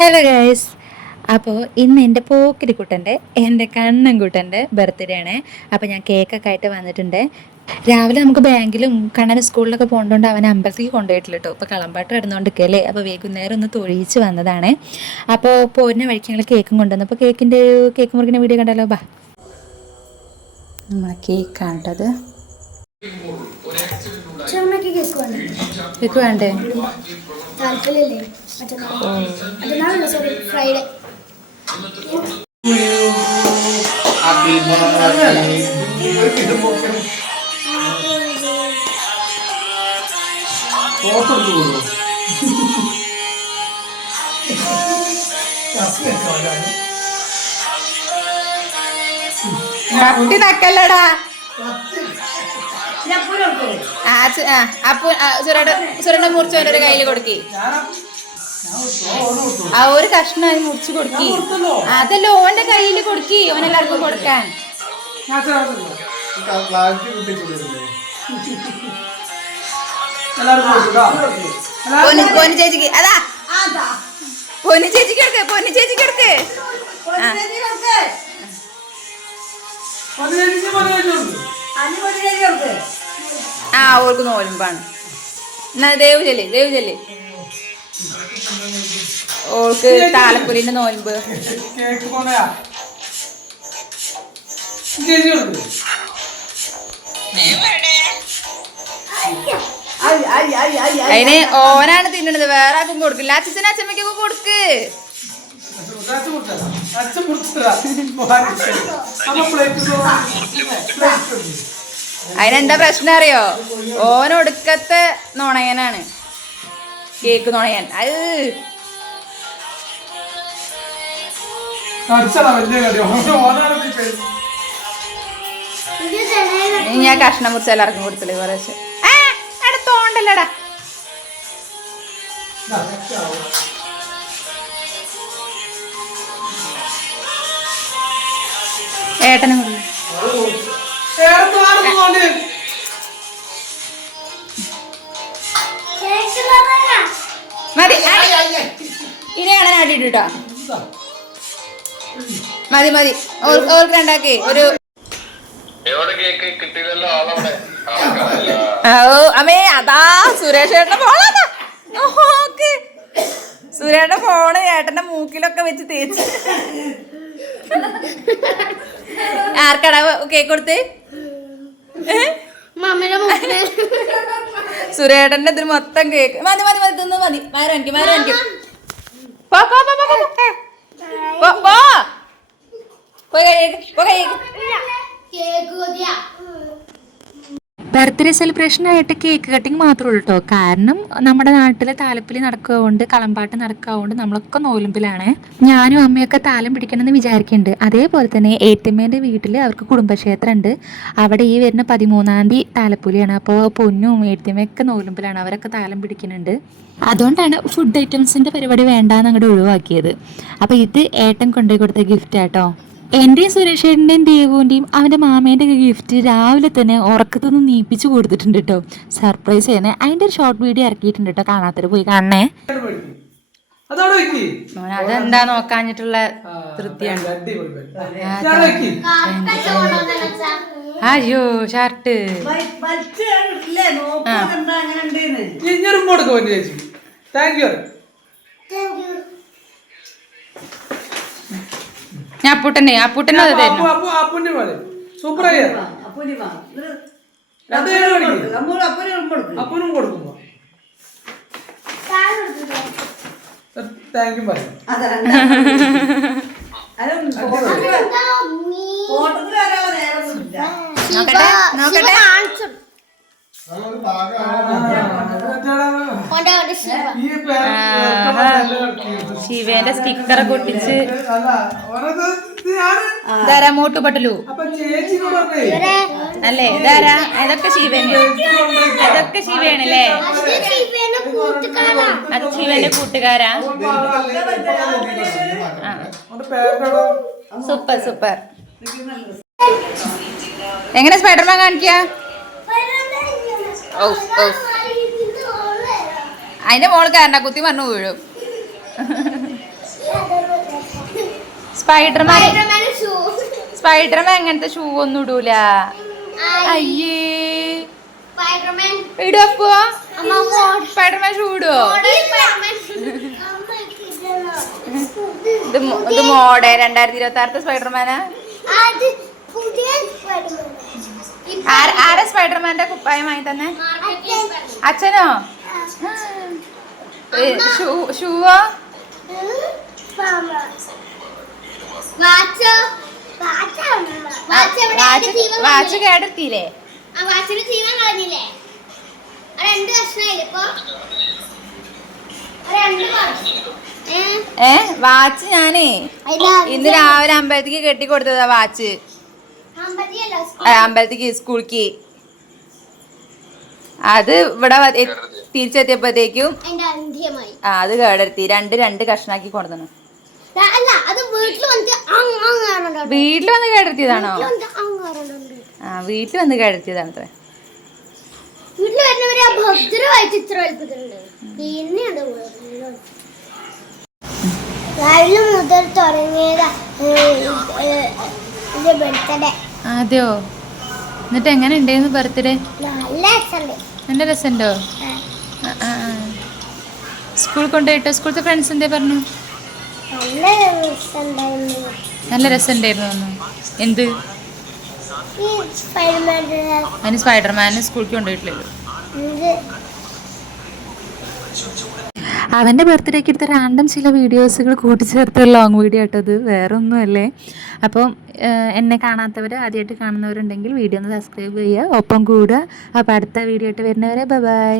Hello guys, അപ്പോൾ ഇന്ന് എൻ്റെ പോക്കിരിക്കുട്ടൻ്റെ എൻ്റെ കണ്ണൻകുട്ടൻ്റെ ബർത്ത്ഡേ ആണ്. അപ്പോൾ ഞാൻ കേക്കൊക്കെ ആയിട്ട് വന്നിട്ടുണ്ട്. രാവിലെ നമുക്ക് ബാങ്കിലും കണ്ണൻ സ്കൂളിലൊക്കെ പോകേണ്ടതുകൊണ്ട് അവൻ അമ്പലത്തേക്ക് കൊണ്ടുപോയിട്ടില്ല കേട്ടോ. ഇപ്പോൾ കളമ്പാട്ട് കിടന്നുകൊണ്ടിരിക്കുകയല്ലേ. അപ്പോൾ വൈകുന്നേരം ഒന്ന് തൊഴിച്ച് വന്നതാണ്. അപ്പോൾ പോരുന്ന വഴിക്ക് ഞങ്ങൾ കേക്കും കൊണ്ടുവന്നു. അപ്പോൾ കേക്ക് മുറിക്കുന്ന വീഡിയോ കണ്ടാലോ. ബാ, നമ്മളെ കേക്കാണ് കേട്ടത്. കേക്ക് വേണ്ടേ? ഫ്രൈഡേ കത്തി നക്കല്ലടാ. സുരണ്ട മുറിച്ചവൻ്റെ ഒരു കയ്യിൽ കൊടുക്കി. ആ ഒരു കഷ്ണം മുറിച്ച് കൊടുക്കി. അതല്ല, ഓന്റെ കയ്യിൽ കൊടുക്കി, ഓനെല്ലാവർക്കും കൊടുക്കാൻ. പൊന്നു ചേച്ചിക്ക് അതാ, പൊന്നു ചേച്ചിക്ക് എടുക്ക്, പൊന്നു ചേച്ചിക്ക് എടുക്ക്. ആ, ഓർക്ക് നോലുമ്പാണ്. എന്നാ ദേവ് ചെല്ലി ഓൾക്ക് താലപ്പൊലിന്റെ നോൽമ്പ്. അതിന് ഓനാണ് തിന്നണത്, വേറെ ആർക്കും കൊടുക്കില്ല. അച്ഛനും അച്ഛമ്മയ്ക്കൊക്കെ കൊടുക്ക്. അതിനെന്താ പ്രശ്നം അറിയോ? ഓനൊടുക്കത്തെ നുണയനാണ് കേക്ക് നുണയൻ. അത് ഞാൻ കഷ്ണം മുറിച്ച് എല്ലാവർക്കും കൊടുത്തില്ലേ കുറേശ്ശെ. തോണ്ടല്ലടാ. ഏട്ടനും മതി. ഇനിയാണ് ആട്ടിട്ടോ. മതി ഓർക്ക് ഉണ്ടാക്കി ഒരു. അമ്മേ, അതാ സുരേഷ് ഏട്ടന്റെ ഫോണാ. സുരേട്ടന്റെ ഫോണ് ഏട്ടന്റെ മൂക്കിലൊക്കെ വെച്ച് തേച്ച്. ആർക്കടാ കേക്ക് കൊടുത്ത്? സുരേട്ടന്റെ ഇതിന് മൊത്തം കേക്ക്. മതി തിന്ന് മതി. മാരാനിക്ക് ബർത്ത്ഡേ സെലിബ്രേഷനായിട്ട് കേക്ക് കട്ടിങ് മാത്രമേ ഉള്ളൂ കേട്ടോ. കാരണം നമ്മുടെ നാട്ടിൽ താലപ്പൊലി നടക്കുകയുണ്ട്, കളമ്പാട്ട് നടക്കുകയുണ്ട്. നമ്മളൊക്കെ നോലുമ്പിലാണ്. ഞാനും അമ്മയൊക്കെ താലം പിടിക്കണമെന്ന് വിചാരിക്കുന്നുണ്ട്. അതേപോലെ തന്നെ ഏത്തമ്മേൻ്റെ വീട്ടിൽ അവർക്ക് കുടുംബക്ഷേത്രം ഉണ്ട്. അവിടെ ഈ വരുന്ന 13-ാം തീയതി താലപ്പൊലിയാണ്. അപ്പോൾ പൊന്നും ഏത്തമ്മയൊക്കെ നോലുമ്പിലാണ്, അവരൊക്കെ താലം പിടിക്കുന്നുണ്ട്. അതുകൊണ്ടാണ് ഫുഡ് ഐറ്റംസിൻ്റെ പരിപാടി വേണ്ടാന്ന് അങ്ങോട്ട് ഒഴിവാക്കിയത്. അപ്പോൾ ഇത് ഏട്ടൻ കൊണ്ടുപോയി കൊടുത്ത ഗിഫ്റ്റ് ആട്ടോ. എൻ്റെയും സുരേഷേട്ടൻ്റെയും ദേവുവിൻ്റെയും അവൻ്റെ മാമേൻ്റെ ഗിഫ്റ്റ് രാവിലെ തന്നെ ഉറക്കത്തൊന്നും നീപ്പിച്ച് കൊടുത്തിട്ടുണ്ട് കേട്ടോ. സർപ്രൈസ് ചെയ്യണേ. അതിൻ്റെ ഒരു ഷോർട്ട് വീഡിയോ ഇറക്കിയിട്ടുണ്ട് കേട്ടോ. കാണാത്തൊരു പോയി കാണണേ. അതെന്താ നോക്കാഞ്ഞിട്ടുള്ള തൃപ്തിയാണ്. അയ്യോ ഷർട്ട് ഞാൻ അപ്പൂട്ടനെ നോക്കട്ടെ. ശിവേന്റെ സ്റ്റിക്കർ പൊട്ടിച്ച് ധാരാ മോട്ടു പട്ടലു അല്ലേ? ധാരാ അതൊക്കെ ശിവന്റെ, അതൊക്കെ ശിവയാണല്ലേ? അത് ശിവന്റെ കൂട്ടുകാരാ. സൂപ്പർ. എങ്ങനെ സ്പൈഡർമാൻ കാണിക്ക? അതിന്റെ മോൾ കാരണം കുത്തി പറഞ്ഞു വീഴും. സ്പൈഡർമാൻ എങ്ങനത്തെ ഷൂ ഒന്നും ഇടൂല. അയ്യേ ഇടുവോ സ്പൈഡർമാൻ ഷൂ ഇടുവോ? ഇത് 2026 സ്പൈഡർമാനാ. ആരാ സ്പൈഡർമാന്റെ കുപ്പായം വാങ്ങി തന്നെ? അച്ഛനോ? ഷൂവോ? വാച്ച് കേടെത്തിയില്ലേ? വാച്ച് ഞാനേ ഇന്ന് രാവിലെ അമ്പലത്തേക്ക് കെട്ടി കൊടുത്തതാ വാച്ച്. അമ്പലത്തേക്ക് സ്കൂൾക്ക് അത് ഇവിടെ തിരിച്ചെത്തിയപ്പോഴത്തേക്കും അത് കേടെടുത്തി. രണ്ട് കഷ്ണാക്കി കൊണ്ടുവന്നു. വീട്ടിൽ വന്ന് കേടെടുത്തിയതാണോ? വീട്ടിൽ വന്ന് കേടെടുത്തിയതാണ് അത്ര. മുതൽ തുടങ്ങിയതാ അതെയോ? എന്നിട്ട് എങ്ങനെ ഉണ്ടായിരുന്നു ബർത്ത്ഡേ? നല്ല രസമുണ്ടോ? സ്കൂൾ കൊണ്ടുപോയിട്ടോ? സ്കൂളത്തെ ഫ്രണ്ട്സ് എന്തേ പറഞ്ഞു? നല്ല രസമുണ്ടായിരുന്നു. എന്ത്? അതിന് സ്പൈഡർമാനെ സ്കൂളിലേക്ക് കൊണ്ടുപോയിട്ടില്ലല്ലോ. അവൻ്റെ ബർത്ത്ഡേക്ക് എടുത്ത റാൻഡം ചില വീഡിയോസുകൾ കൂട്ടിച്ചേർത്ത ലോങ് വീഡിയോ ആയിട്ടത്, വേറെ ഒന്നുമല്ലേ. അപ്പം എന്നെ കാണാത്തവർ, ആദ്യമായിട്ട് കാണുന്നവരുണ്ടെങ്കിൽ വീഡിയോ ഒന്ന് സബ്സ്ക്രൈബ് ചെയ്യുക, ഒപ്പം കൂടുക. അപ്പോൾ അടുത്ത വീഡിയോ ആയിട്ട് വരുന്നവരെ ബൈ.